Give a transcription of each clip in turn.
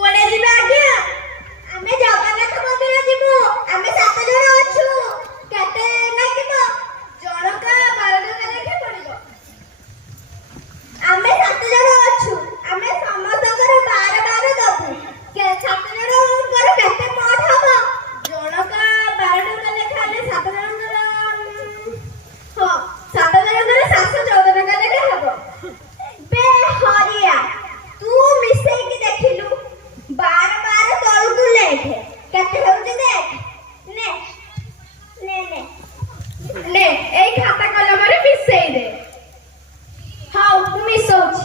कोड़े जिबे आज्ञा आमे जगन्नाथ मंदिर जिबो आमे 7 जण अछु केते लागिबो जणका 12 टका लेखे पड़िबो आमे 7 जण अछु आमे समस्तकर 12 दबु के 7 जणकर केते मठ हबो जणका 12 टका लेखे आले 7 जणकर हो 7 जणकर 714 टका लेखे हबो बे हरिया तू मिसे की देखिलु 12 तळु तू लेखे केते होउची देख ने ने ने ने एई खाता कलम रे मिसेई दे हाउ तू मिसौची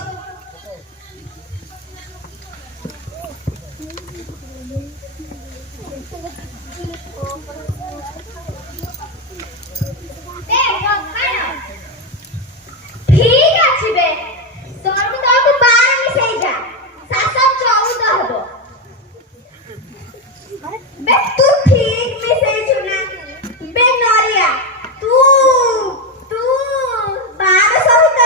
ठीक अछि बे तोर तो 12 मिसेई जा 714 हबो बे तू ठीक मिसेई सुना बे नरिया तू 12 सहित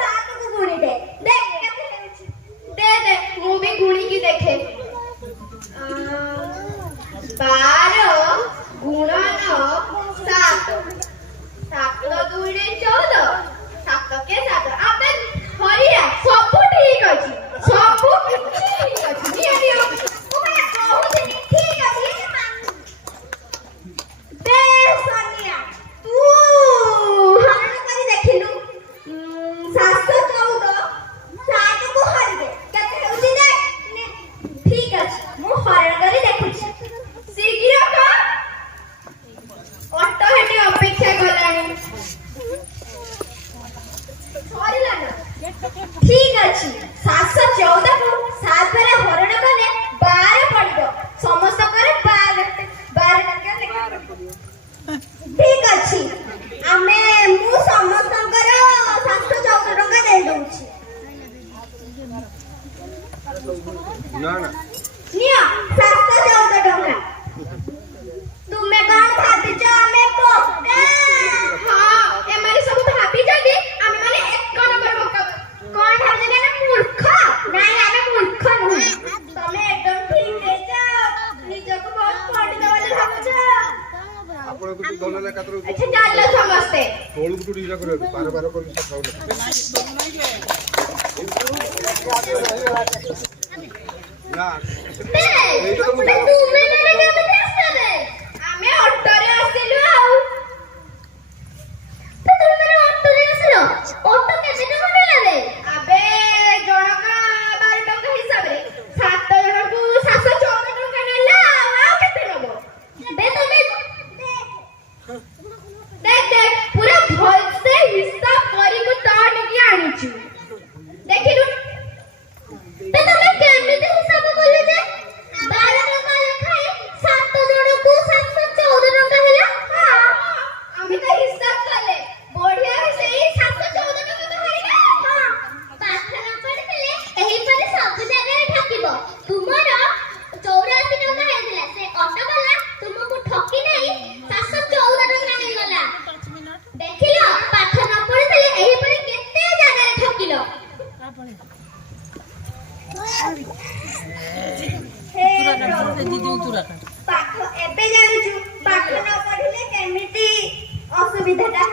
7 को गुणी दे देख केते हेउची दे दे मु भी गुणी की देखे 12 गुणन 7 7 2 रे 14 7 के 7 अबे हरिया सब ठीक अछि सब ठीक अछि निया ओ मैं कहू ठीक अछि बे सोनिया तू हरण करी देखिलु 714 7 को हरि दे केते होउची देख ठीक अछि मु हरण करी देखुछी शीघ्र का ऑटो हेटी अपेक्षा गलानी सॉरी लाना ठीक अछि 714 को 7 बेले हरण कले 12 पड़िबो समस्त करे 12 टका लेखा ठीक अछि आमे मु समस्त कर 714 टका दे दउछि ना ना निया 714 टका तुमे कोन भाबी छ आमे पोका हां ए माने सब भाबी जदी आमे माने एक नंबर पोका कोन भाबी जे ना मूर्ख नाही आमे मूर्ख नहीं तमे एकदम ठीक है जा निज को बहुत पढ़ी दवाले भाबु छ आपण को दोन ले कातर अच्छा जाल्ला समझते तोळ को डीला करे 12 कर सब ना बे तुमे माने केते आसले आमे ऑटो रे आसिलु आउ तो तुमे ऑटो रे आसिलो ऑटो केते टका रे अबे जणका 12 टका हिसाब रे 7 जण को 714 टका नेला आ केते नबो बे तुमे देख देख पूरा भल से हिसाब करी को ताण की आनिछु देखिलु बे तुमे केमिति हिसाब करले जे 12 टका लेखाए 7 जण को 714 टका हेला हां आमी तो हिसाब करले बढ़िया सेही 714 टका बाहरिला हां पाठ न पढले एही परे सब जगह ठकिबो तुमर 84 टका हेला से ऑटो वाला तुमको ठकी नहीं 714 टका नै गला देखिलो पाठ न पढले एही परे केते जगह ठकिलो पाठ एबे जानुछु पाठ न पढिले केमिति असुविधाटा